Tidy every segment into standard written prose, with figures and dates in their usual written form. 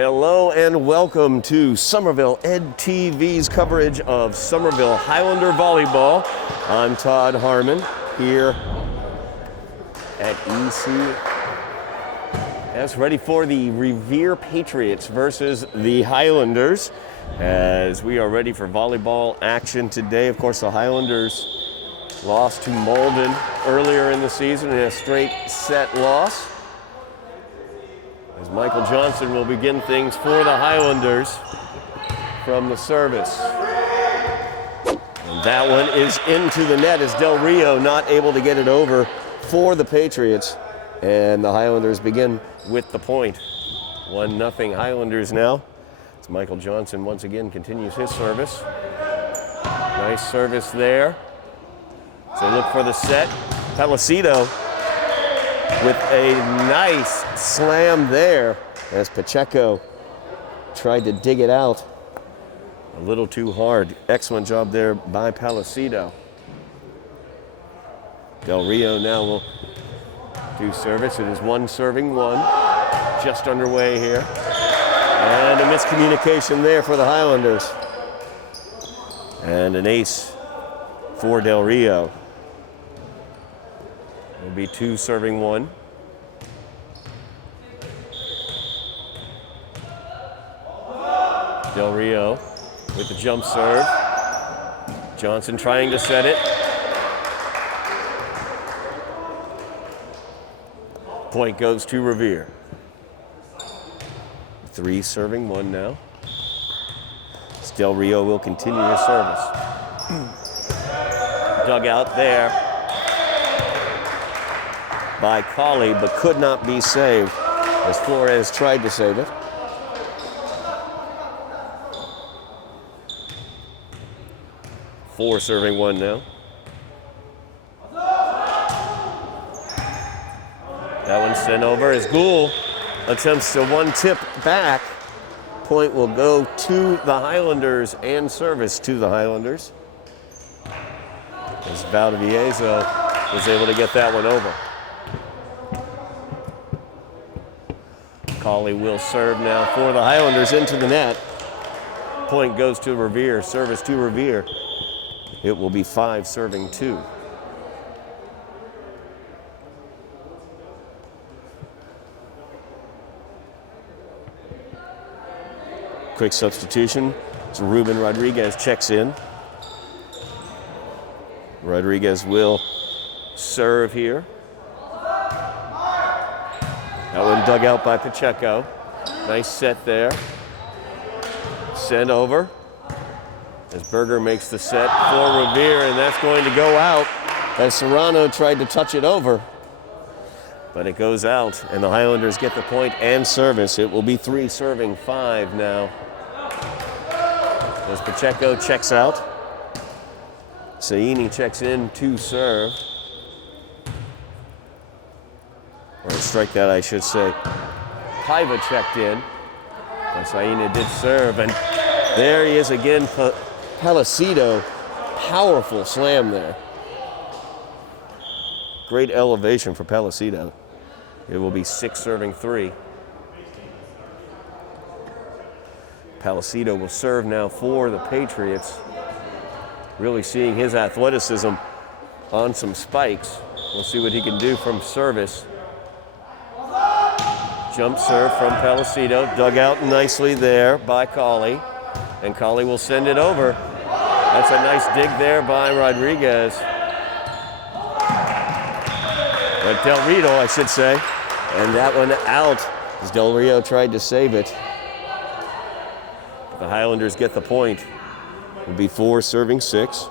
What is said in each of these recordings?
Hello and welcome to Somerville Ed TV's coverage of Somerville Highlander Volleyball. I'm Todd Harmon here at ECS, ready for the Revere Patriots versus the Highlanders, as we are ready for volleyball action today. Of course, the Highlanders lost to Malden earlier in the season in a straight set loss. As Michael Johnson will begin things for the Highlanders from the service. And that one is into the net as Del Rio not able to get it over for the Patriots. And the Highlanders begin with the point. 1-0 Highlanders now. As Michael Johnson once again continues his service. Nice service there. So look for the set. Pellicito with a nice slam there as Pacheco tried to dig it out a little too hard. Excellent job there by Pellicito. Del Rio now will do service. It is one serving one, just underway here. And a miscommunication there for the Highlanders. And an ace for Del Rio. It'll be two serving one. Del Rio with the jump serve. Johnson trying to set it. Point goes to Revere. Three serving one now. Del Rio will continue his service. Dug out there by Colley, but could not be saved as Flores tried to save it. Four serving one now. That one sent over as Gould attempts to one tip back. Point will go to the Highlanders and service to the Highlanders. As Valdivieso was able to get that one over. Colley will serve now for the Highlanders into the net. Point goes to Revere, service to Revere. It will be five serving two. Quick substitution. So Ruben Rodriguez checks in. Rodriguez will serve here. That one dug out by Pacheco. Nice set there. Sent over as Berger makes the set for Revere, and that's going to go out as Serrano tried to touch it over. But it goes out, and the Highlanders get the point and service. It will be three serving five now. As Pacheco checks out. Saini checks in to serve. Or strike that, I should say. Paiva checked in. And Saini did serve. And there he is again. Pellicito. Powerful slam there. Great elevation for Pellicito. It will be six serving three. Pellicito will serve now for the Patriots. Really seeing his athleticism on some spikes. We'll see what he can do from service. Jump serve from Pellicito, dug out nicely there by Colley, and Colley will send it over. That's a nice dig there by Rodriguez. Del Rio, I should say, and that one out as Del Rio tried to save it. The Highlanders get the point. It'll be four serving six.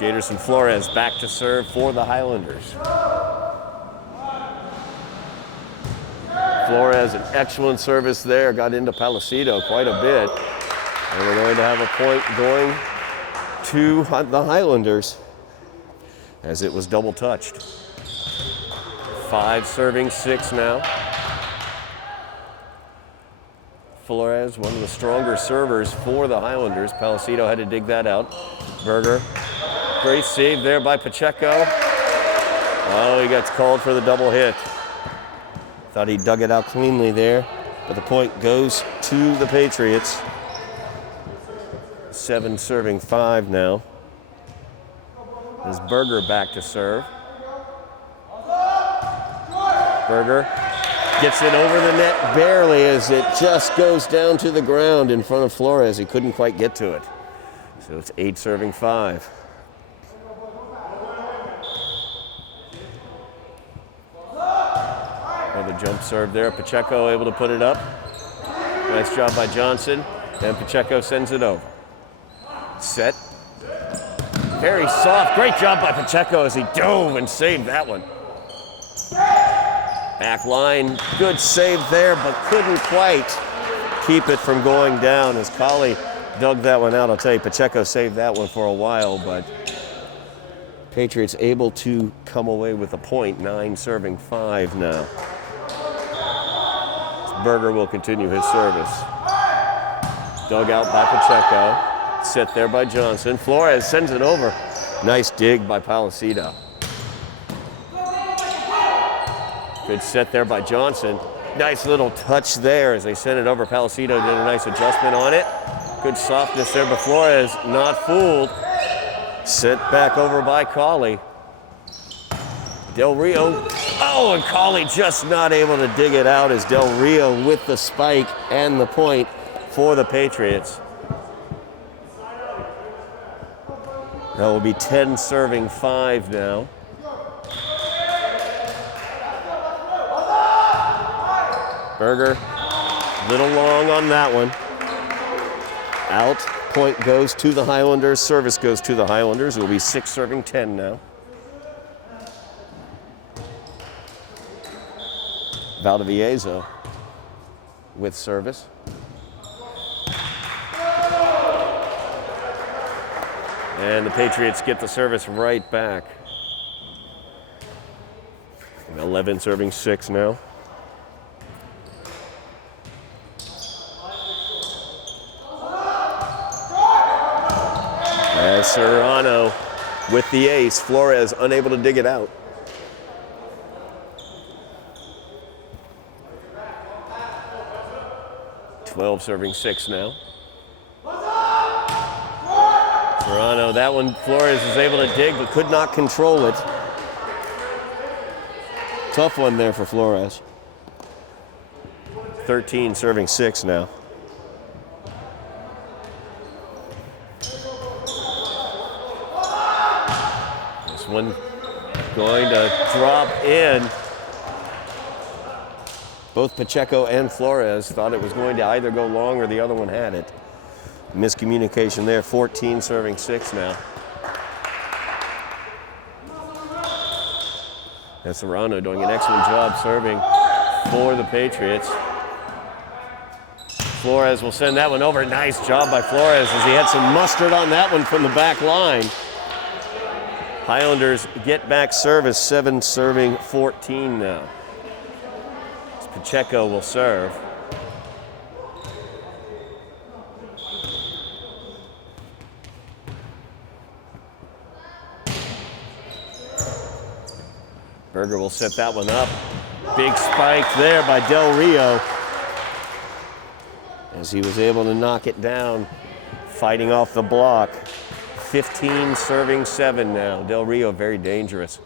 Jaderson Flores back to serve for the Highlanders. Flores, an excellent service there, got into Pellicito quite a bit. And we're going to have a point going to the Highlanders as it was double touched. Five serving six now. Flores, one of the stronger servers for the Highlanders. Pellicito had to dig that out. Berger. Great save there by Pacheco. Oh, he gets called for the double hit. Thought he dug it out cleanly there, but the point goes to the Patriots. 7 serving 5 now. There's Berger back to serve. Berger gets it over the net barely as it just goes down to the ground in front of Flores. He couldn't quite get to it. So it's 8 serving 5. Another jump serve there. Pacheco able to put it up. Nice job by Johnson. And Pacheco sends it over. Set. Very soft. Great job by Pacheco as he dove and saved that one. Back line. Good save there, but couldn't quite keep it from going down as Colley dug that one out. I'll tell you, Pacheco saved that one for a while, but Patriots able to come away with a point. 9 serving 5 now. Berger will continue his service. Dug out by Pacheco. Set there by Johnson. Flores sends it over. Nice dig by Palacido. Good set there by Johnson. Nice little touch there as they sent it over. Palacido did a nice adjustment on it. Good softness there, but Flores not fooled. Sent back over by Colley. Del Rio. Oh, and Colley just not able to dig it out as Del Rio with the spike and the point for the Patriots. That will be 10 serving 5 now. Berger, little long on that one. Out, point goes to the Highlanders, service goes to the Highlanders. It will be 6 serving 10 now. Valdivieso with service. And the Patriots get the service right back. 11 serving 6 now. As Serrano with the ace, Flores unable to dig it out. Twelve serving 6 now. Serrano, that one Flores was able to dig but could not control it. Tough one there for Flores. 13 serving 6 now. This one going to drop in. Both Pacheco and Flores thought it was going to either go long or the other one had it. Miscommunication there. 14 serving 6 now. And Serrano doing an excellent job serving for the Patriots. Flores will send that one over. Nice job by Flores as he had some mustard on that one from the back line. Highlanders get back service, 7 serving 14 now. Pacheco will serve. Berger will set that one up. Big spike there by Del Rio as he was able to knock it down, fighting off the block. 15 serving 7 now. Del Rio very dangerous,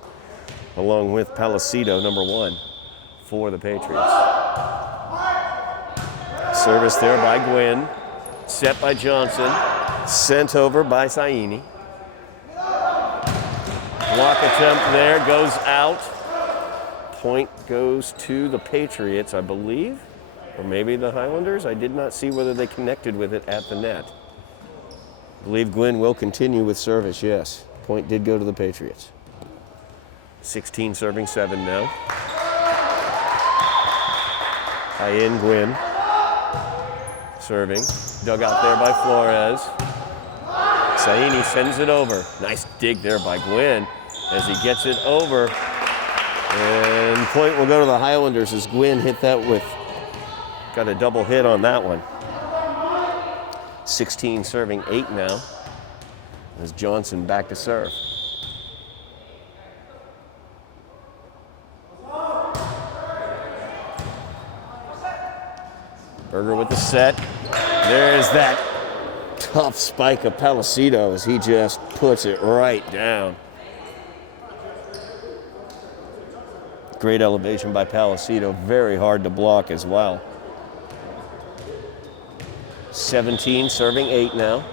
along with Palacido, number 1 for the Patriots. Service there by Gwynn, set by Johnson, sent over by Saini. Block attempt there, goes out. Point goes to the Patriots, I believe, or maybe the Highlanders. I did not see whether they connected with it at the net. I believe Gwynn will continue with service, yes. Point did go to the Patriots. 16 serving 7 now. High in Gwynn. Serving. Dug out there by Flores. Saini sends it over. Nice dig there by Gwynn as he gets it over. And point will go to the Highlanders as Gwynn hit that with, got a double hit on that one. 16 serving 8 now as Johnson back to serve. Berger with the set. There's that tough spike of Palacido as he just puts it right down. Great elevation by Palacido, very hard to block as well. 17, serving 8 now.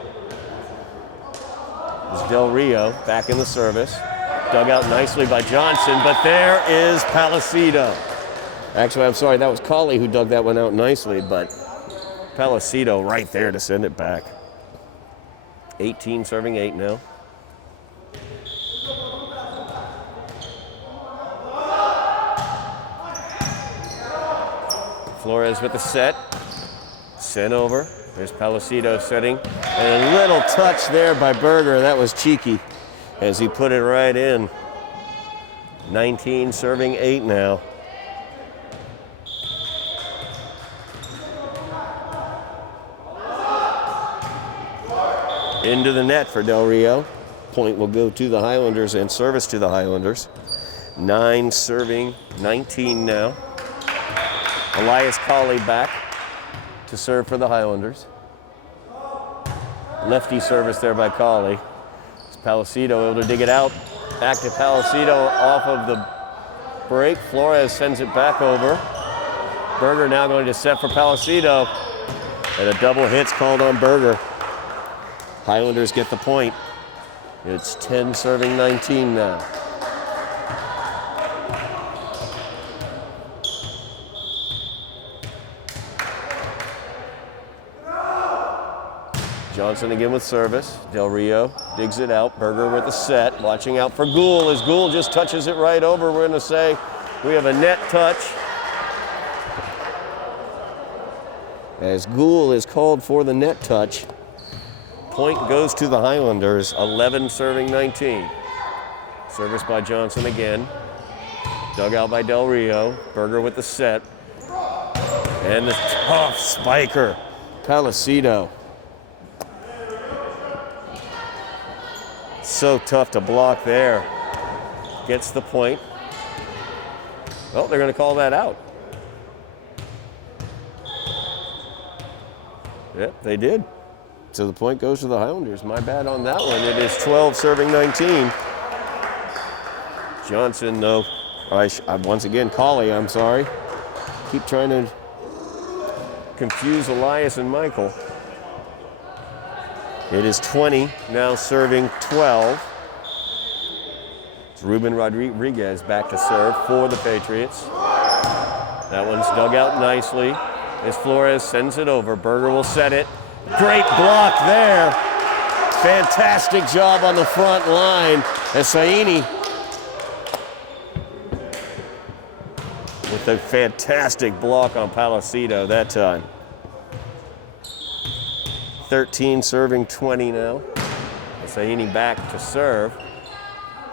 It's Del Rio back in the service. Dug out nicely by Johnson, but there is Palacido. Actually, I'm sorry, that was Colley who dug that one out nicely, but Palacido right there to send it back. 18, serving 8 now. Flores with the set. Sent over. There's Palacido setting. And a little touch there by Berger. That was cheeky as he put it right in. 19, serving 8 now. Into the net for Del Rio. Point will go to the Highlanders and service to the Highlanders. 9, serving 19 now. Elias Colley back to serve for the Highlanders. Lefty service there by Colley. It's Palacido able to dig it out. Back to Palacido off of the break. Flores sends it back over. Berger now going to set for Palacido. And a double hit's called on Berger. Highlanders get the point. It's 10, serving 19 now. Johnson again with service. Del Rio digs it out. Berger with the set. Watching out for Gould as Gould just touches it right over. We're going to say we have a net touch. As Gould is called for the net touch. Point goes to the Highlanders. 11, serving 19. Service by Johnson again. Dug out by Del Rio. Berger with the set. And the tough spiker, Palacido. So tough to block there. Gets the point. Well, they're going to call that out. Yep, they did. So the point goes to the Highlanders. My bad on that one. It is 12, serving 19. Johnson, though. Once again, Colley, I'm sorry. Keep trying to confuse Elias and Michael. It is 20, now serving 12. It's Ruben Rodriguez back to serve for the Patriots. That one's dug out nicely as Flores sends it over. Berger will set it. Great block there. Fantastic job on the front line as Saini with a fantastic block on Palacido that time. 13, serving 20 now. Saini back to serve.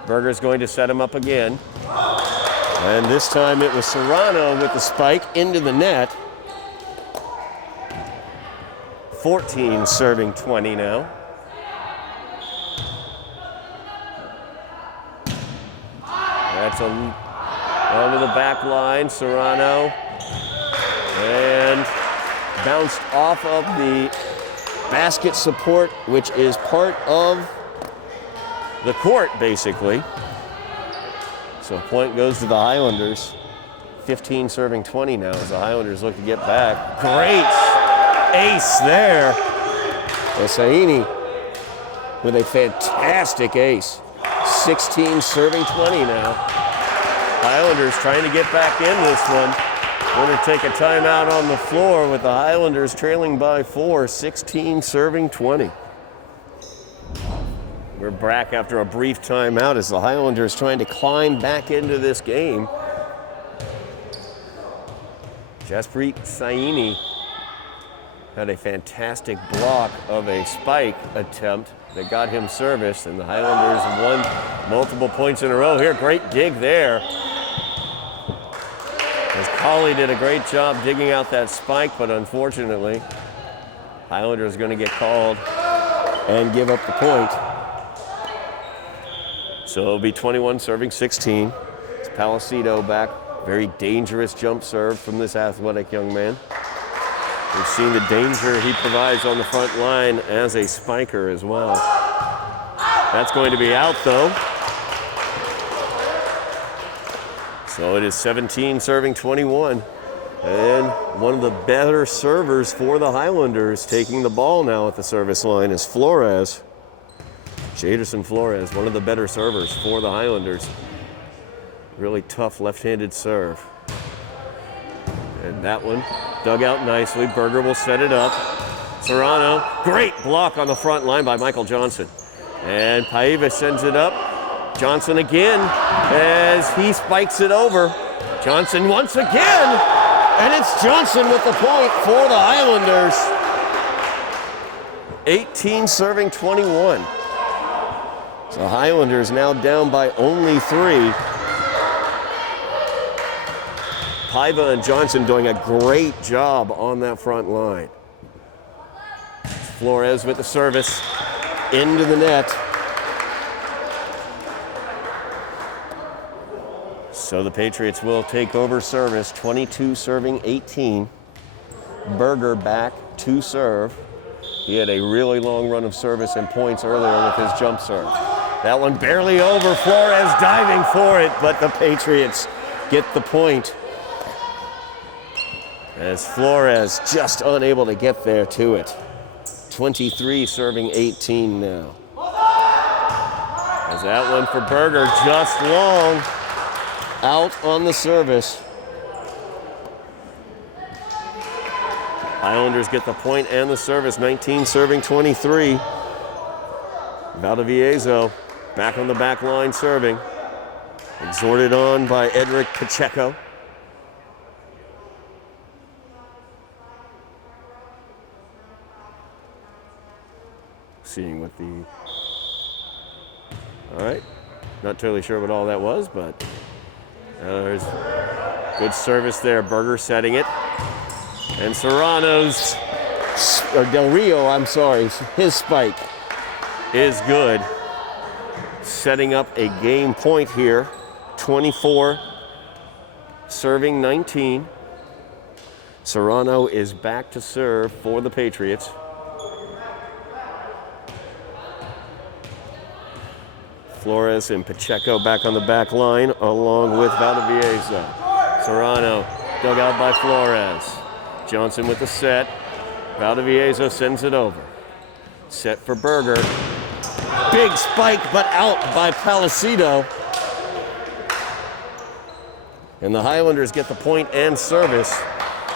Berger's going to set him up again. And this time it was Serrano with the spike into the net. 14, serving 20 now. That's onto the back line, Serrano. And bounced off of the basket support, which is part of the court, basically. So point goes to the Highlanders. 15, serving 20 now as the Highlanders look to get back. Great ace there. Saini with a fantastic ace. 16, serving 20 now. Highlanders trying to get back in this one. Going to take a timeout on the floor with the Highlanders trailing by 4, 16, serving 20. We're back after a brief timeout as the Highlanders trying to climb back into this game. Jaspreet Saini had a fantastic block of a spike attempt that got him service, and the Highlanders won multiple points in a row here. Great dig there. As Colley did a great job digging out that spike, but unfortunately, Highlander is going to get called and give up the point. So it'll be 21, serving 16. It's Palacido back. Very dangerous jump serve from this athletic young man. We've seen the danger he provides on the front line as a spiker as well. That's going to be out though. So it is 17 serving 21. And one of the better servers for the Highlanders taking the ball now at the service line is Flores. Jaderson Flores, one of the better servers for the Highlanders. Really tough left-handed serve. And that one dug out nicely. Berger will set it up. Serrano, great block on the front line by Michael Johnson. And Paiva sends it up. Johnson again as he spikes it over. Johnson once again. And it's Johnson with the point for the Highlanders. 18 serving 21. So Highlanders now down by only 3. Paiva and Johnson doing a great job on that front line. Flores with the service into the net. So the Patriots will take over service, 22 serving 18. Berger back to serve. He had a really long run of service and points earlier with his jump serve. That one barely over, Flores diving for it, but the Patriots get the point. As Flores just unable to get there to it. 23 serving 18 now. As that one for Berger just long. Out on the service. Highlanders get the point and the service, 19 serving 23. Valdivieso back on the back line serving. Exhorted on by Edric Pacheco. Seeing what the... All right. Not totally sure what all that was, but there's good service there. Berger setting it. And Serrano's, or Del Rio, I'm sorry, his spike is good. Setting up a game point here. 24 serving 19. Serrano is back to serve for the Patriots. Flores and Pacheco back on the back line along with Valdivieso. Serrano dug out by Flores. Johnson with the set. Valdivieso sends it over. Set for Berger. Big spike, but out by Palacido. And the Highlanders get the point and service.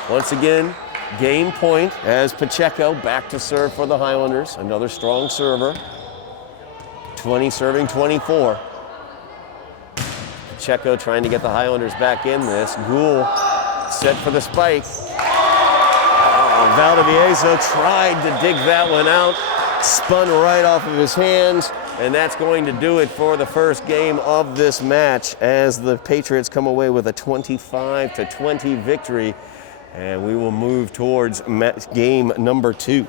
Once again, game point as Pacheco back to serve for the Highlanders. Another strong server. 20 serving 24. Pacheco trying to get the Highlanders back in this. Gould set for the spike. Valdivieso tried to dig that one out. Spun right off of his hands. And that's going to do it for the first game of this match as the Patriots come away with a 25-20 victory. And we will move towards game number 2.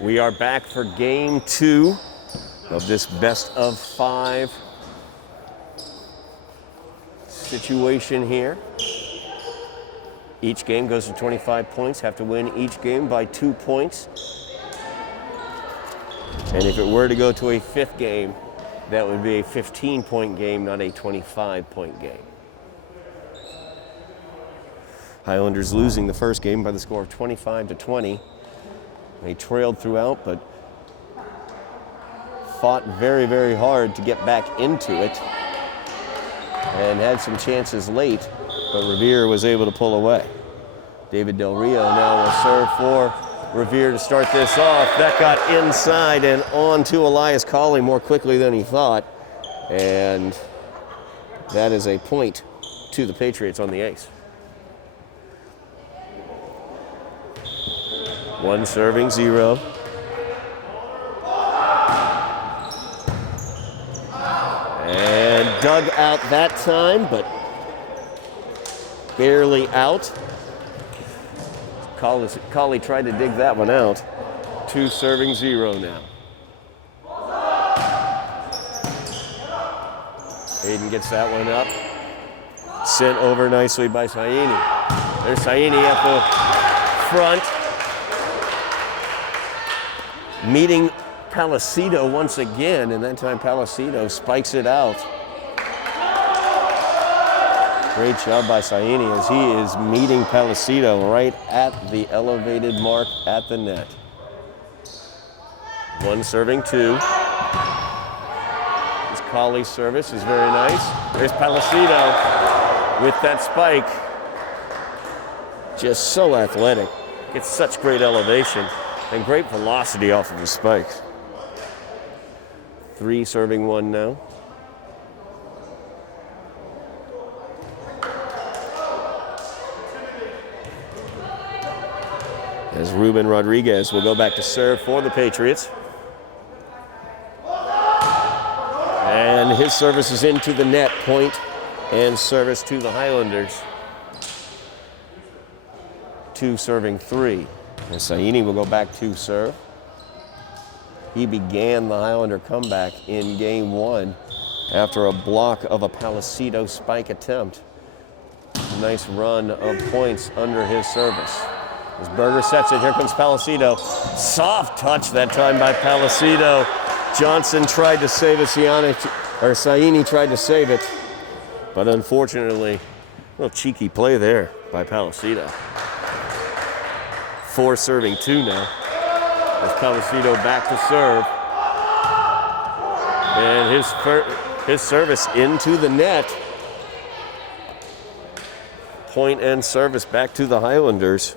We are back for game 2 of this best of 5 situation here. Each game goes to 25 points, have to win each game by 2 points. And if it were to go to a 5th game, that would be a 15-point game, not a 25-point game. Highlanders losing the first game by the score of 25-20. They trailed throughout, but fought very, very hard to get back into it and had some chances late, but Revere was able to pull away. David Del Rio now will serve for Revere to start this off. That got inside and on to Elias Colley more quickly than he thought, and that is a point to the Patriots on the ace. 1 serving 0. And dug out that time, but barely out. Colley tried to dig that one out. 2 serving 0 now. Aiden gets that one up. Sent over nicely by Saini. There's Saini at the front. Meeting Palacido once again, and that time Palacido spikes it out. Great job by Saini as he is meeting Palacido right at the elevated mark at the net. One serving two. His Colley's service is very nice. There's Palacido with that spike. Just so athletic. Gets such great elevation and great velocity off of his spikes. Three serving one now. As Ruben Rodriguez will go back to serve for the Patriots. And his service is into the net, point and service to the Highlanders. Two serving three. And Saini will go back to serve. He began the Highlander comeback in game one after a block of a Palacido spike attempt. Nice run of points under his service. As Berger sets it, here comes Palacido. Soft touch that time by Palacido. Johnson tried to save it, Saini tried to save it. But unfortunately, a little cheeky play there by Palacido. Four serving two now. As Palacido back to serve. And his service into the net. Point and service back to the Highlanders.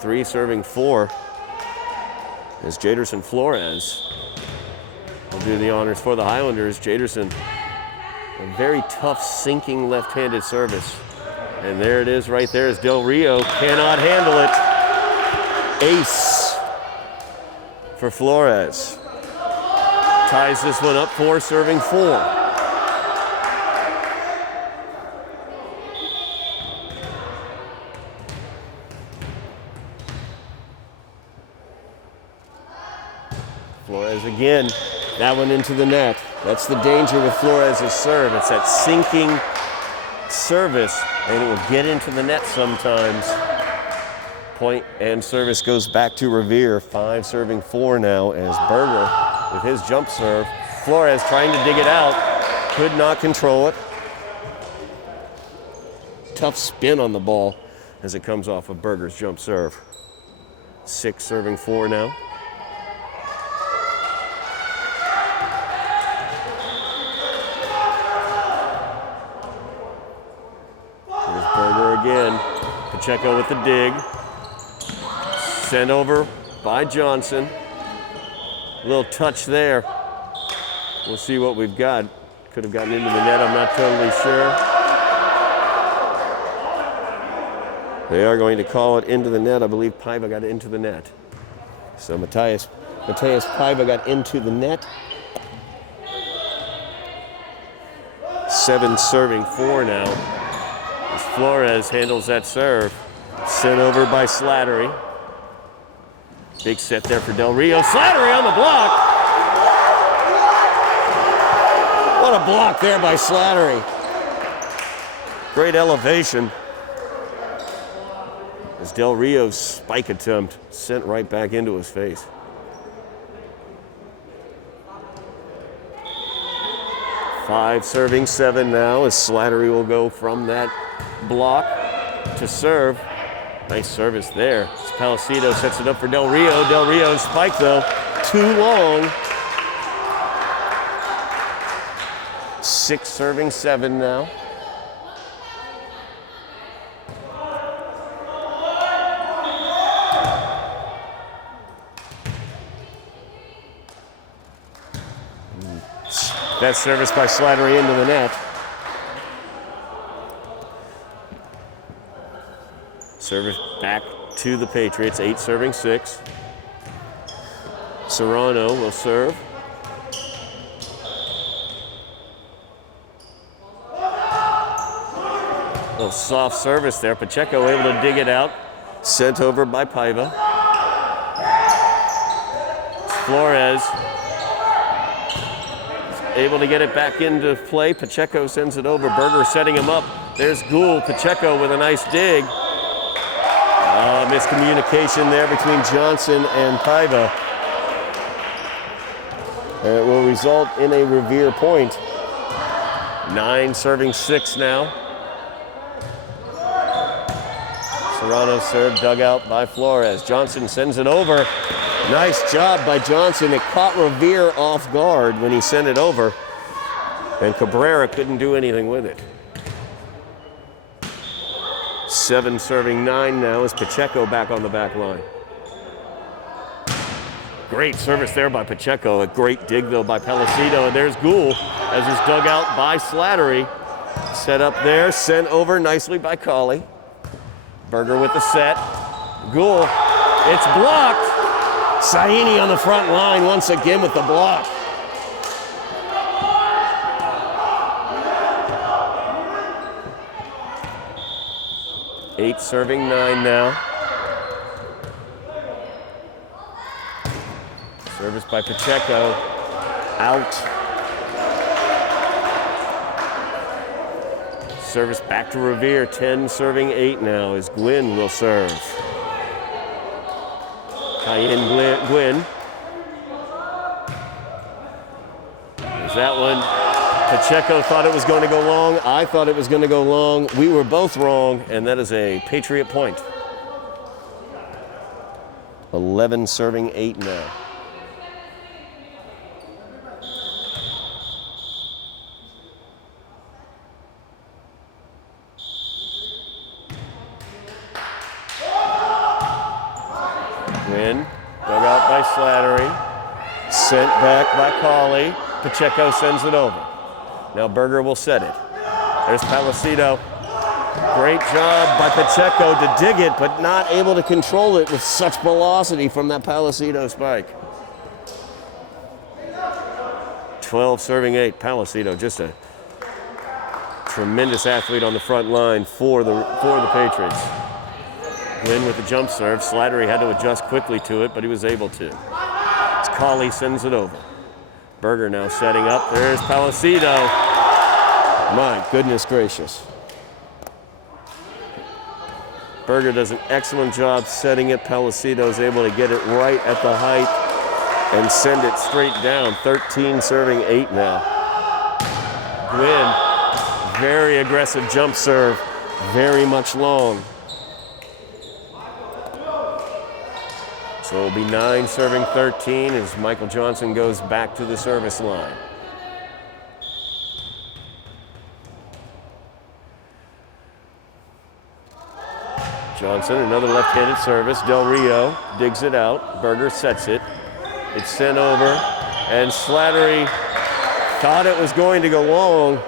Three serving four is Jaderson Flores. Will do the honors for the Highlanders. Jaderson, a very tough sinking left-handed service. And there it is right there as Del Rio cannot handle it. Ace for Flores. Ties this one up, four serving four. Flores again, that one into the net. That's the danger with Flores' serve. It's that sinking service, and it will get into the net sometimes. Point and service goes back to Revere. Five serving four now as Berger with his jump serve. Flores trying to dig it out, could not control it. Tough spin on the ball as it comes off of Berger's jump serve. Six serving four now. Again, Pacheco with the dig. Sent over by Johnson. A little touch there. We'll see what we've got. Could have gotten into the net, I'm not totally sure. They are going to call it into the net. I believe Paiva got into the net. So Mateus Paiva got into the net. Seven serving four now. As Flores handles that serve. Sent over by Slattery. Big set there for Del Rio. Slattery on the block. What a block there by Slattery. Great elevation. As Del Rio's spike attempt sent right back into his face. Five serving seven now as Slattery will go from that block to serve. Nice service there. As Palacido sets it up for Del Rio. Del Rio's spike though, too long. Six serving seven now. That service by Slattery into the net. Service back to the Patriots, eight serving six. Serrano will serve. A little soft service there. Pacheco able to dig it out. Sent over by Paiva. Flores able to get it back into play. Pacheco sends it over. Berger setting him up. There's Gould. Pacheco with a nice dig. Miscommunication there between Johnson and Paiva. And it will result in a Revere point. 9 serving 6 now. Serrano serve dug out by Flores. Johnson sends it over. Nice job by Johnson. It caught Revere off guard when he sent it over. And Cabrera couldn't do anything with it. 7 serving 9 now is Pacheco back on the back line. Great service there by Pacheco. A great dig though by Pellicito. And there's Gould as it's dug out by Slattery. Set up there, sent over nicely by Colley. Berger with the set. Gould, it's blocked. Saini on the front line once again with the block. Eight serving 9 now. Service by Pacheco. Out. Service back to Revere. 10 serving 8 now as Gwynn will serve. Cayenne Gwynn. There's that one. Pacheco thought it was going to go long. I thought it was going to go long. We were both wrong, and that is a Patriot point. 11 serving 8 now. Gwynn, dug out by Slattery. Sent back by Colley. Pacheco sends it over. Now Berger will set it. There's Pellicito. Great job by Pacheco to dig it, but not able to control it with such velocity from that Pellicito spike. 12 serving 8. Pellicito, just a tremendous athlete on the front line for the Patriots. Gwynn with the jump serve. Slattery had to adjust quickly to it, but he was able to. As Colley sends it over. Berger now setting up. There's Pellicito. My goodness gracious. Berger does an excellent job setting it. Pellicito is able to get it right at the height and send it straight down. 13 serving 8 now. Gwynn, very aggressive jump serve, very much long. So it'll be 9 serving 13 as Michael Johnson goes back to the service line. Johnson, another left-handed service. Del Rio digs it out. Berger sets it. It's sent over, and Slattery thought it was going to go long.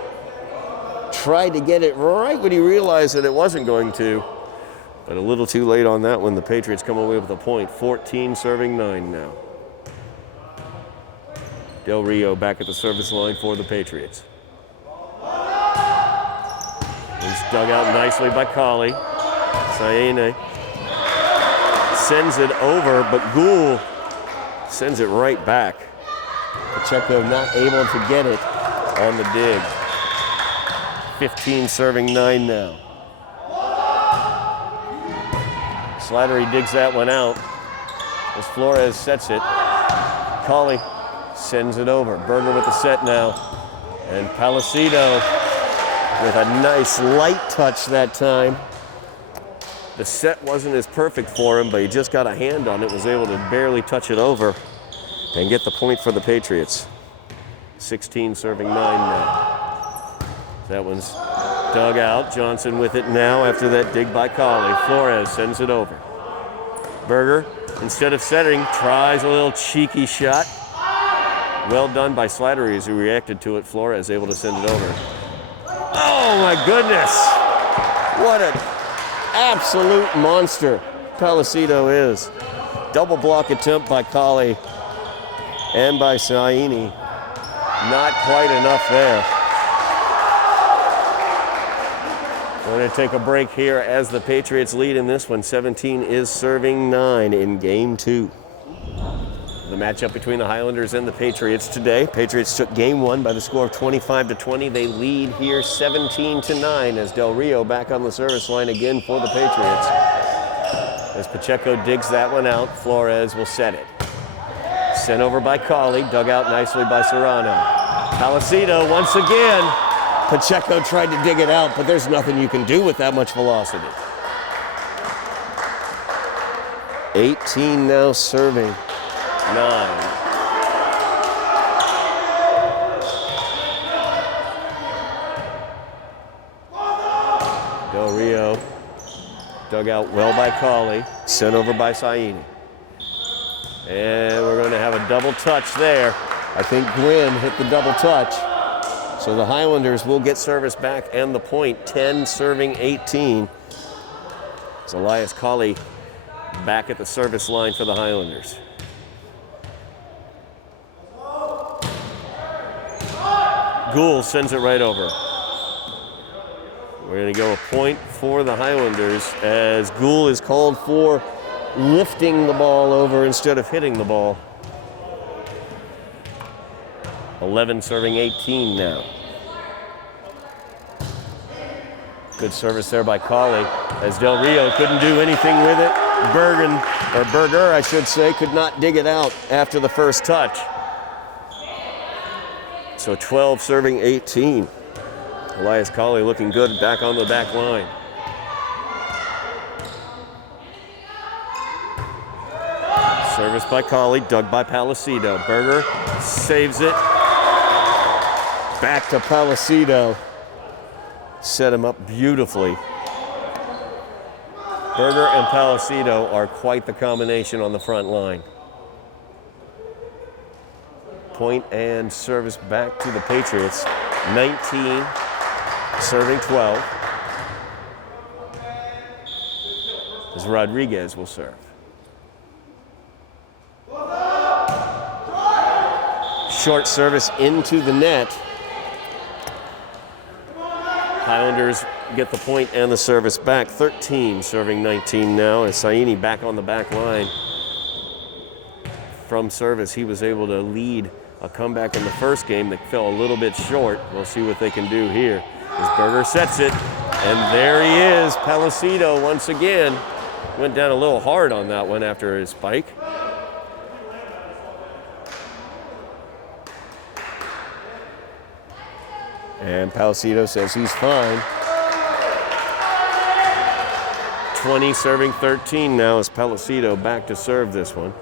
Tried to get it right when he realized that it wasn't going to. But a little too late on that one. The Patriots come away with a point. 14 serving 9 now. Del Rio back at the service line for the Patriots. He's dug out nicely by Colley. Saene sends it over, but Gould sends it right back. Pacheco not able to get it on the dig. 15 serving 9 now. Slattery digs that one out as Flores sets it. Colley sends it over. Berger with the set now. And Pellicito with a nice light touch that time. The set wasn't as perfect for him, but he just got a hand on it, was able to barely touch it over and get the point for the Patriots. 16 serving 9 now. That one's dug out. Johnson with it now after that dig by Colley. Flores sends it over. Berger, instead of setting, tries a little cheeky shot. Well done by Slattery as he reacted to it. Flores able to send it over. Oh my goodness! What an absolute monster Pellicito is. Double block attempt by Colley and by Saini. Not quite enough there. We're going to take a break here as the Patriots lead in this one. 17 is serving 9 in game 2. The matchup between the Highlanders and the Patriots today. Patriots took game 1 by the score of 25-20. They lead here 17-9 as Del Rio back on the service line again for the Patriots. As Pacheco digs that one out, Flores will set it. Sent over by Cauley, dug out nicely by Serrano. Palacido once again. Pacheco tried to dig it out, but there's nothing you can do with that much velocity. 18 now serving 9. Del Rio dug out well by Cauley, sent over by Saini. And we're going to have a double touch there. I think Gwynn hit the double touch. So the Highlanders will get service back and the point, 10 serving 18. It's Elias Cauley back at the service line for the Highlanders. Gould sends it right over. We're going to go a point for the Highlanders as Gould is called for lifting the ball over instead of hitting the ball. 11 serving 18 now. Good service there by Cauley as Del Rio couldn't do anything with it. Berger, I should say, could not dig it out after the first touch. So 12 serving 18. Elias Cauley looking good back on the back line. Service by Cauley, dug by Palacido. Berger saves it. Back to Palacido. Set him up beautifully. Berger and Palacido are quite the combination on the front line. Point and service back to the Patriots. 19, serving 12. As Rodriguez will serve. Short service into the net. Highlanders get the point and the service back. 13 serving 19 now as Saini back on the back line. From service, he was able to lead a comeback in the first game that fell a little bit short. We'll see what they can do here. As Berger sets it, and there he is. Palacido once again went down a little hard on that one after his spike. And Palacido says he's fine. 20 serving 13 now as Palacido back to serve this one.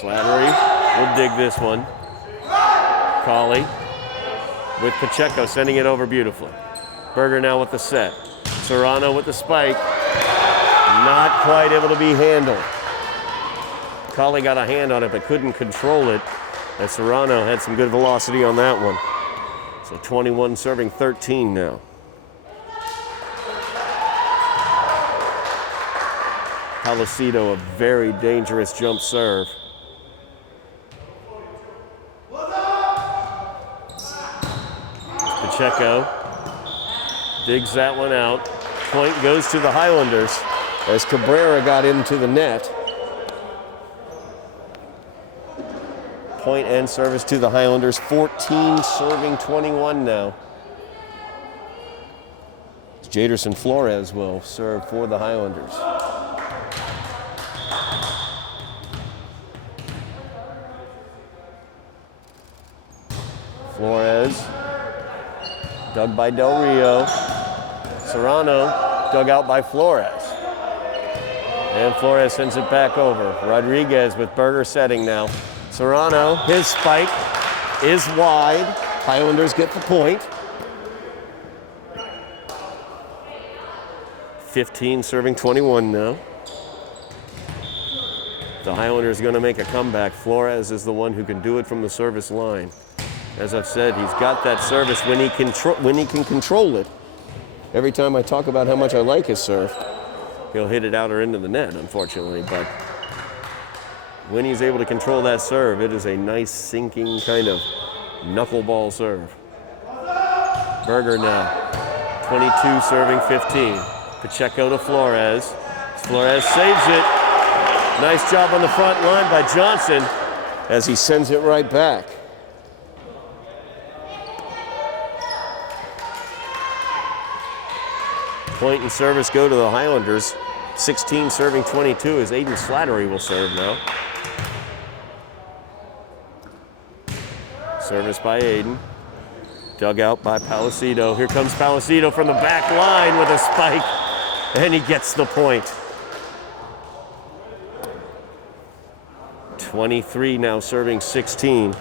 Slattery will dig this one. Cauley with Pacheco sending it over beautifully. Berger now with the set. Serrano with the spike. Not quite able to be handled. Cauley got a hand on it but couldn't control it as Serrano had some good velocity on that one. So 21 serving 13 now. Palacido, a very dangerous jump serve. Pacheco digs that one out. Point goes to the Highlanders as Cabrera got into the net. Point and service to the Highlanders. 14 serving 21 now. Jaderson Flores will serve for the Highlanders. Flores, dug by Del Rio. Serrano, dug out by Flores. And Flores sends it back over. Rodriguez with Berger setting now. Serrano, his spike is wide. Highlanders get the point. 15 serving 21 now. The Highlanders going to make a comeback. Flores is the one who can do it from the service line. As I've said, he's got that service when he can control it. Every time I talk about how much I like his serve, he'll hit it out or into the net, unfortunately. But when he's able to control that serve, it is a nice sinking kind of knuckleball serve. Berger now, 22 serving 15. Pacheco to Flores. Flores saves it. Nice job on the front line by Johnson as he sends it right back. Point and service go to the Highlanders. 16 serving 22 as Aiden Slattery will serve now. Service by Aiden. Dug out by Palacido. Here comes Palacido from the back line with a spike, and he gets the point. 23 now serving 16.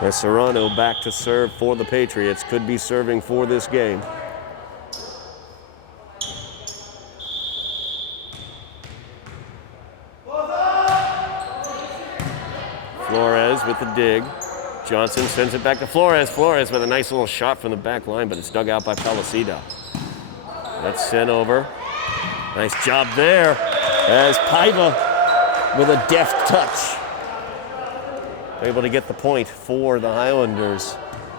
As Serrano back to serve for the Patriots, could be serving for this game. Flores with the dig. Johnson sends it back to Flores. Flores with a nice little shot from the back line, but it's dug out by Palacido. That's sent over. Nice job there as Paiva with a deft touch. Able to get the point for the Highlanders.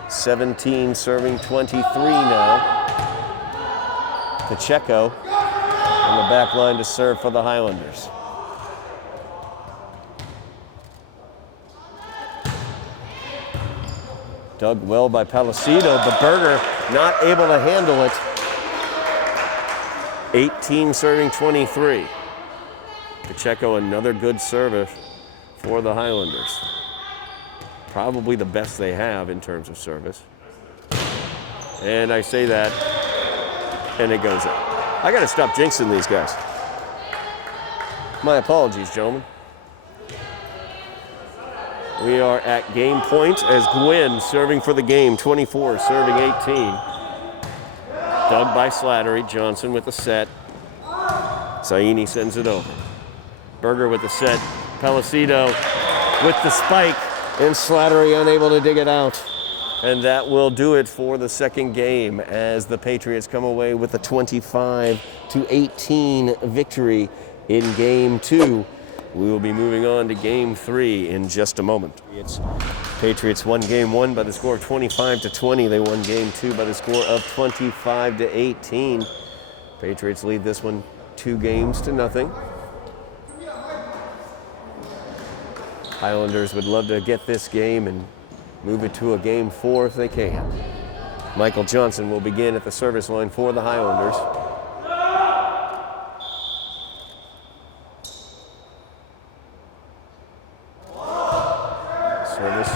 17 serving 23 now. Pacheco on the back line to serve for the Highlanders. Dug well by Palacido, but Berger not able to handle it. 18 serving 23. Pacheco, another good service for the Highlanders. Probably the best they have in terms of service. And I say that, and it goes out. I gotta stop jinxing these guys. My apologies, gentlemen. We are at game point as Gwynn serving for the game, 24 serving 18. Dug by Slattery, Johnson with the set. Saini sends it over. Berger with the set, Palacido with the spike, and Slattery unable to dig it out. And that will do it for the second game as the Patriots come away with a 25-18 victory in game 2. We will be moving on to game 3 in just a moment. Patriots won game 1 by the score of 25-20. They won game 2 by the score of 25-18. Patriots lead this one 2-0. Highlanders would love to get this game and move it to a game 4 if they can. Michael Johnson will begin at the service line for the Highlanders. Service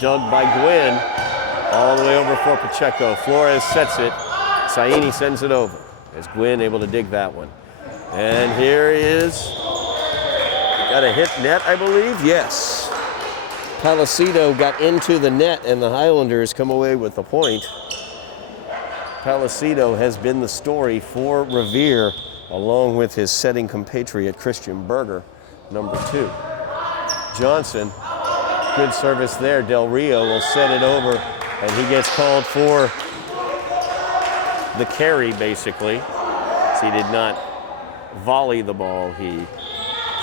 dug by Gwynn, all the way over for Pacheco. Flores sets it. Saini sends it over as Gwynn able to dig that one. And here is, got a hit net, I believe. Yes. Palacido got into the net, and the Highlanders come away with the point. Palacido has been the story for Revere, along with his setting compatriot Christian Berger, number 2. Johnson, good service there. Del Rio will set it over, and he gets called for the carry, basically. So he did not volley the ball, he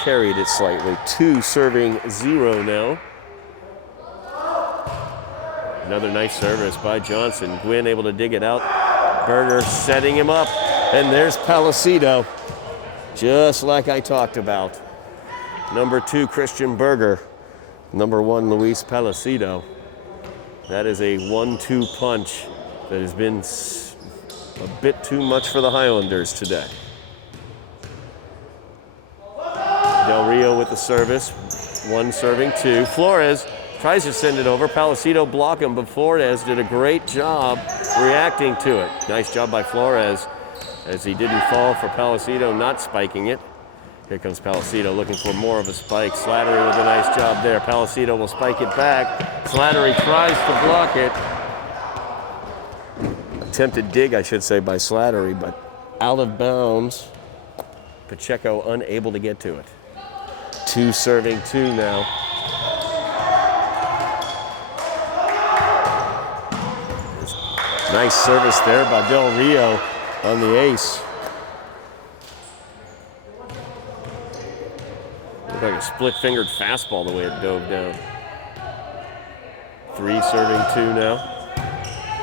carried it slightly. 2 serving 0 now. Another nice service by Johnson. Gwynn able to dig it out. Berger setting him up, and there's Palacido, just like I talked about. Number 2, Christian Berger. Number 1, Luis Palacido. That is a 1-2 punch that has been a bit too much for the Highlanders today. Del Rio with the service. 1 serving 2. Flores tries to send it over. Palacido blocked him, but Flores did a great job reacting to it. Nice job by Flores as he didn't fall for Palacido not spiking it. Here comes Palacido looking for more of a spike. Slattery with a nice job there. Palacido will spike it back. Slattery tries to block it. Attempted dig, I should say, by Slattery, but out of bounds. Pacheco unable to get to it. 2 serving 2 now. Nice service there by Del Rio on the ace. Looked like a split-fingered fastball the way it dove down. 3 serving 2 now.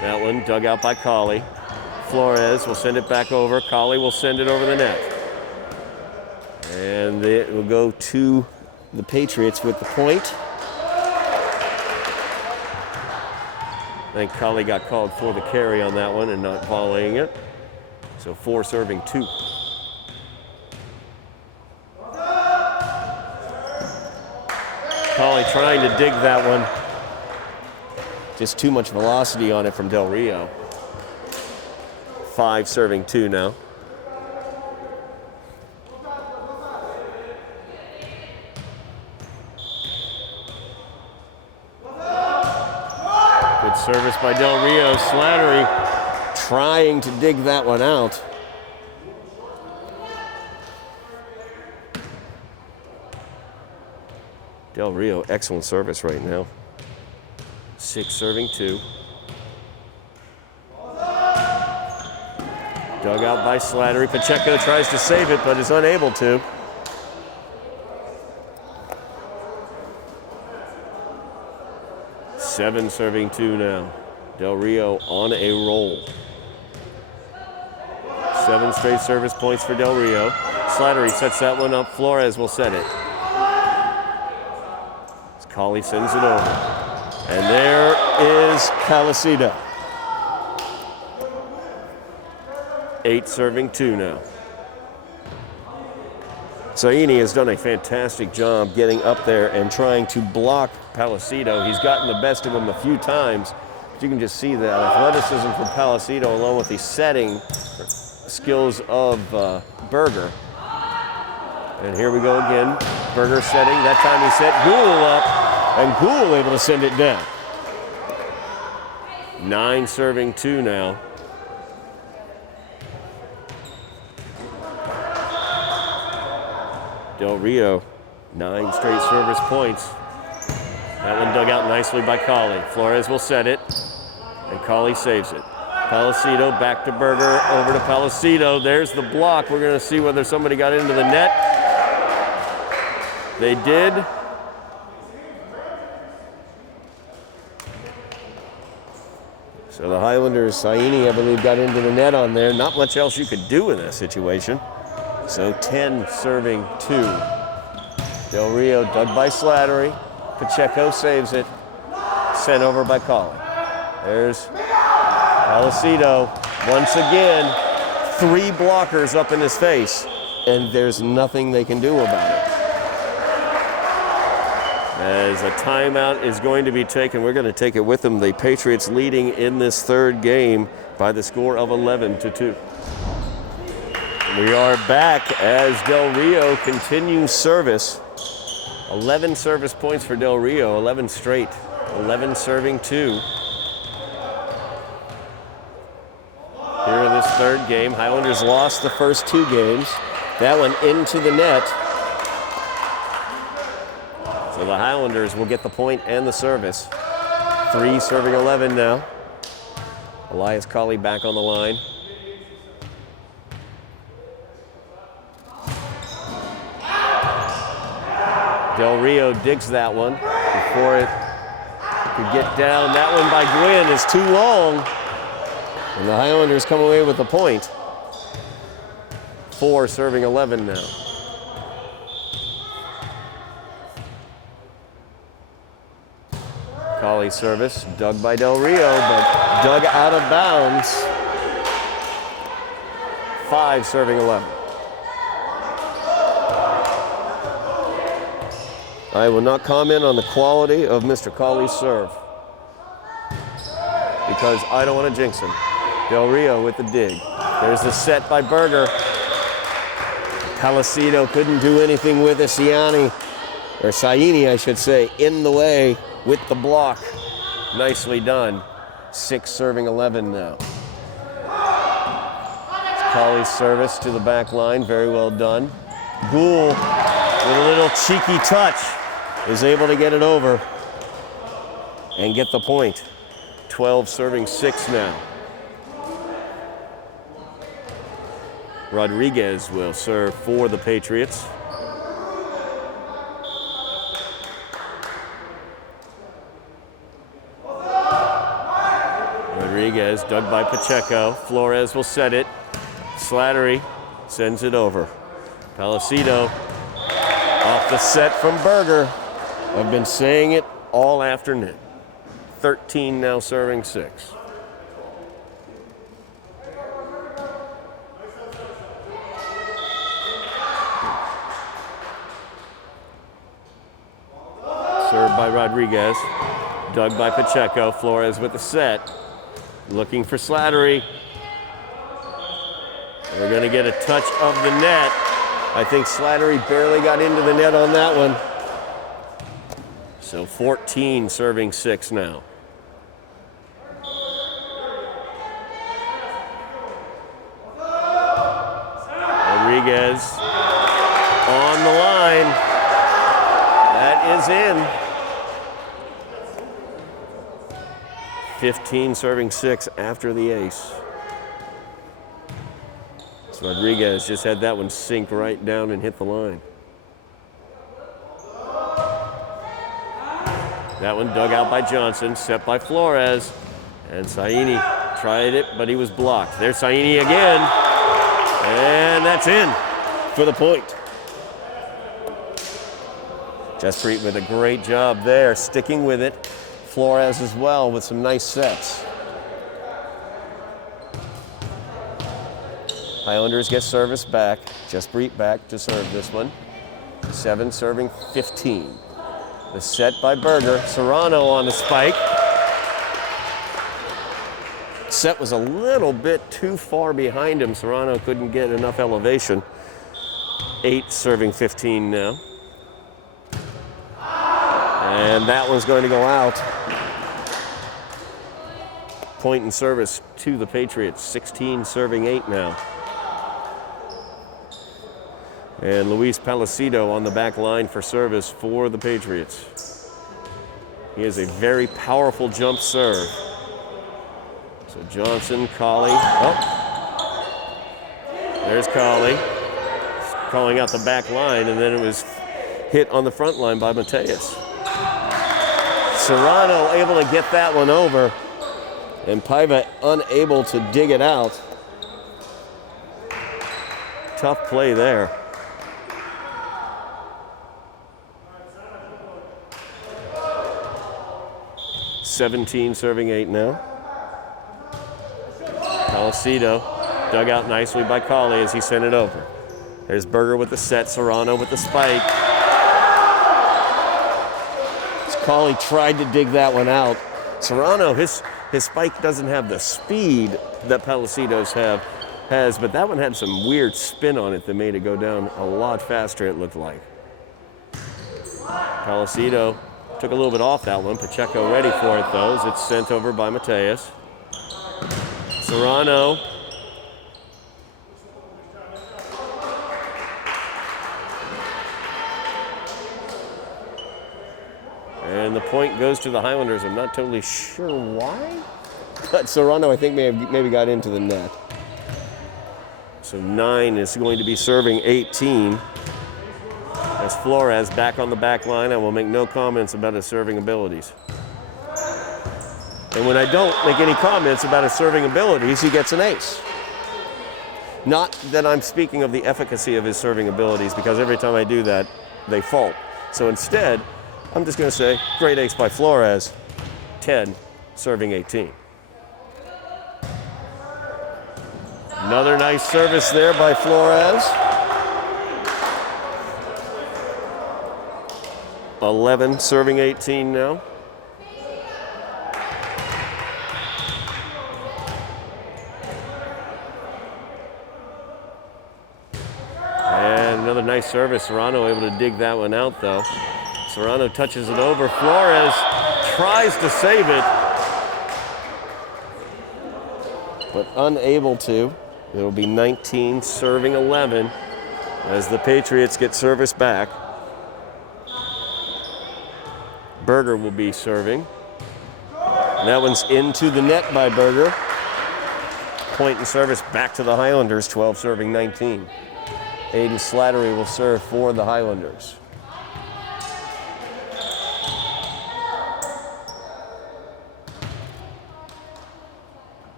That one dug out by Colley. Flores will send it back over. Colley will send it over the net. And it will go to the Patriots with the point. I think Colley got called for the carry on that one and not volleying it. So 4 serving 2. Colley trying to dig that one. Just too much velocity on it from Del Rio. 5 serving 2 now. Good service by Del Rio. Slattery trying to dig that one out. Del Rio, excellent service right now. 6 serving 2. Dug out by Slattery. Pacheco tries to save it, but is unable to. Seven serving 2 now. Del Rio on a roll. 7 straight service points for Del Rio. Slattery sets that one up. Flores will set it. Colley sends it over. And there is Palacido. 8 serving 2 now. Saini has done a fantastic job getting up there and trying to block Palacido. He's gotten the best of him a few times, but you can just see that athleticism from Palacido along with the setting skills of Berger. And here we go again. Berger setting. That time he set Gould up, and Gould able to send it down. 9 serving 2 now. Del Rio, 9 straight service points. That one dug out nicely by Colley. Flores will set it, and Colley saves it. Palacido back to Berger, over to Palacido. There's the block. We're going to see whether somebody got into the net. They did. So the Highlanders, Saini, I believe, got into the net on there. Not much else you could do in that situation. So 10 serving 2. Del Rio dug by Slattery. Pacheco saves it. Sent over by Colley. There's Palacido. Once again, 3 blockers up in his face, and there's nothing they can do about it. As a timeout is going to be taken, we're going to take it with them. The Patriots leading in this third game by the score of 11-2. We are back as Del Rio continues service. 11 service points for Del Rio, 11 straight, 11 serving 2. Here in this third game, Highlanders lost the first 2 games. That one into the net. So the Highlanders will get the point and the service. 3 serving 11 now. Elias Colley back on the line. Del Rio digs that one before it could get down. That one by Gwynn is too long. And the Highlanders come away with the point. 4 serving 11 now. Colley service, dug by Del Rio, but dug out of bounds. 5 serving 11. I will not comment on the quality of Mr. Colley's serve because I don't want to jinx him. Del Rio with the dig. There's the set by Berger. Palacido couldn't do anything with it. Saini, I should say, in the way with the block. Nicely done. 6 serving 11 now. It's Colley's service to the back line. Very well done. Gould with a little cheeky touch is able to get it over and get the point. 12 serving 6 now. Rodriguez will serve for the Patriots. Rodriguez dug by Pacheco. Flores will set it. Slattery sends it over. Palacido off the set from Berger. I've been saying it all afternoon. 13 now serving 6. Served by Rodriguez. Dug by Pacheco. Flores with the set. Looking for Slattery. We're going to get a touch of the net. I think Slattery barely got into the net on that one. So 14 serving 6 now. Rodriguez on the line. That is in. 15 serving 6 after the ace. So Rodriguez just had that one sink right down and hit the line. That one dug out by Johnson, set by Flores. And Saini tried it, but he was blocked. There's Saini again. And that's in for the point. Jaspreet with a great job there, sticking with it. Flores as well with some nice sets. Highlanders get service back. Jaspreet back to serve this one. 7 serving 15. The set by Berger. Serrano on the spike. Set was a little bit too far behind him. Serrano couldn't get enough elevation. 8 serving 15 now. And that one's going to go out. Point and service to the Patriots. 16 serving 8 now. And Luis Palacido on the back line for service for the Patriots. He has a very powerful jump serve. So Johnson, Colley. Oh, there's Colley. Calling out the back line, and then it was hit on the front line by Mateus. Serrano able to get that one over, and Paiva unable to dig it out. Tough play there. $17 serving 8 now. Palacido dug out nicely by Colley as he sent it over. There's Berger with the set, Serrano with the spike. Colley tried to dig that one out. Serrano, his spike doesn't have the speed that Palacido's has, but that one had some weird spin on it that made it go down a lot faster, it looked like. Palacido took a little bit off that one. Pacheco ready for it, though, as it's sent over by Mateus. Serrano. And the point goes to the Highlanders. I'm not totally sure why, but Serrano, I think, maybe got into the net. So 9 is going to be serving 18. As Flores back on the back line, I will make no comments about his serving abilities. And when I don't make any comments about his serving abilities, he gets an ace. Not that I'm speaking of the efficacy of his serving abilities, because every time I do that, they fault. So instead, I'm just going to say, great ace by Flores, 10, serving 18. Another nice service there by Flores. 11, serving 18 now. And another nice service. Serrano able to dig that one out, though. Serrano touches it over. Flores tries to save it, but unable to. It will be 19, serving 11, as the Patriots get service back. Berger will be serving. And that one's into the net by Berger. Point and service back to the Highlanders, 12 serving 19. Aiden Slattery will serve for the Highlanders.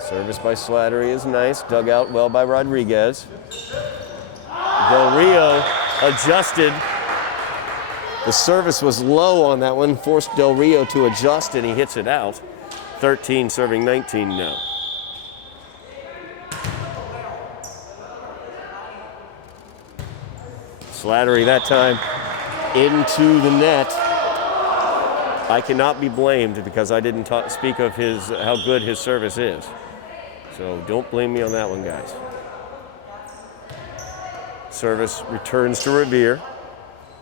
Service by Slattery is nice, dug out well by Rodriguez. Del Rio adjusted. The service was low on that one, forced Del Rio to adjust, and he hits it out. 13 serving 19 now. Slattery that time into the net. I cannot be blamed because I didn't speak of how good his service is. So don't blame me on that one, guys. Service returns to Revere.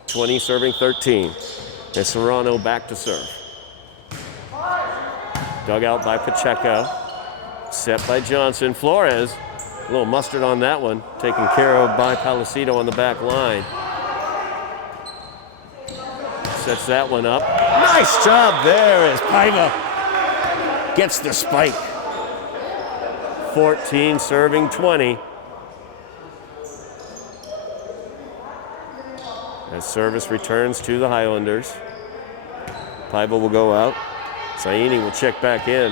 20 serving 13. And Serrano back to serve. Dug out by Pacheco. Set by Johnson. Flores, a little mustard on that one. Taken care of by Palacido on the back line. Sets that one up. Nice job there as Paiva gets the spike. 14 serving 20. As service returns to the Highlanders. Paiva will go out. Saini will check back in.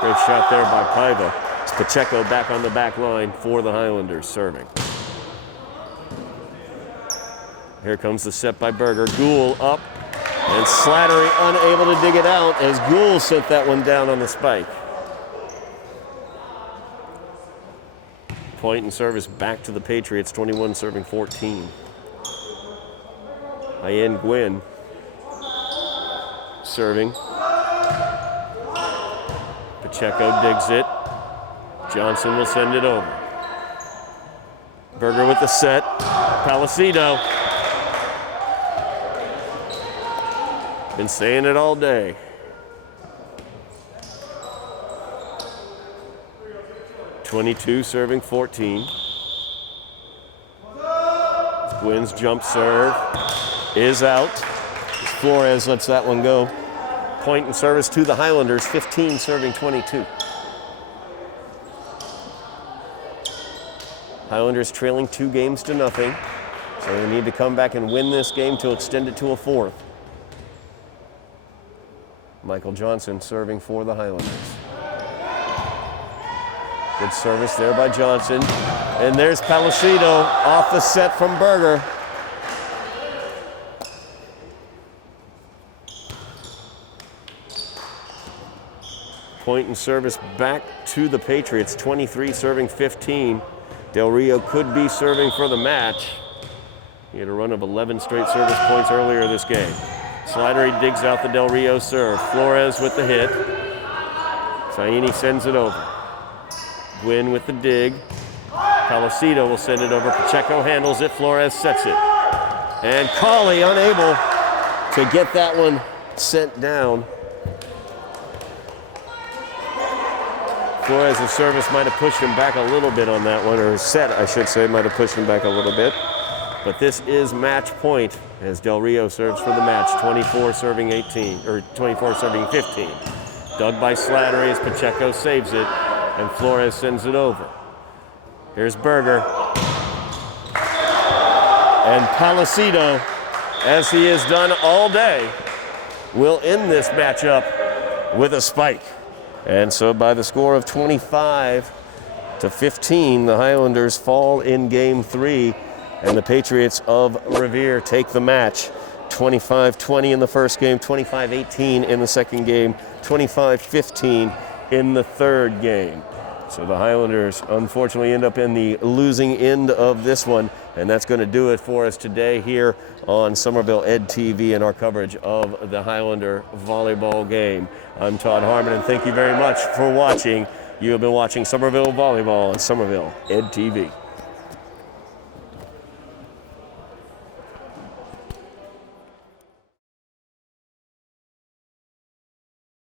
Great shot there by Paiva. It's Pacheco back on the back line for the Highlanders serving. Here comes the set by Berger. Gould up, and Slattery unable to dig it out as Gould sent that one down on the spike. Point and service back to the Patriots, 21 serving 14. Ian Gwynn serving. Pacheco digs it. Johnson will send it over. Berger with the set. Palacido. Been saying it all day. (22 serving 14). Gwynn's jump serve is out. Flores lets that one go. Point and service to the Highlanders, 15 serving 22. Highlanders trailing 2-0. So they need to come back and win this game to extend it to a fourth. Michael Johnson serving for the Highlanders. Good service there by Johnson. And there's Palacido off the set from Berger. Point and service back to the Patriots, 23 serving 15. Del Rio could be serving for the match. He had a run of 11 straight service points earlier this game. Slattery digs out the Del Rio serve. Flores with the hit. Saini sends it over. Gwynn with the dig. Palacido will send it over. Pacheco handles it. Flores sets it. And Cawley unable to get that one sent down. Flores' service might have pushed him back a little bit on that one, or his set, I should say, might have pushed him back a little bit. But this is match point as Del Rio serves for the match, 24 serving 18, or 24 serving 15. Dug by Slattery as Pacheco saves it, and Flores sends it over. Here's Berger. And Palacido, as he has done all day, will end this matchup with a spike. And so by the score of 25-15, the Highlanders fall in game 3, and the Patriots of Revere take the match. 25-20 in the first game, 25-18 in the second game, 25-15 in the third game. So the Highlanders unfortunately end up in the losing end of this one, and that's going to do it for us today here on Somerville Ed TV and our coverage of the Highlander volleyball game. I'm Todd Harmon, and thank you very much for watching. You have been watching Somerville Volleyball on Somerville Ed TV.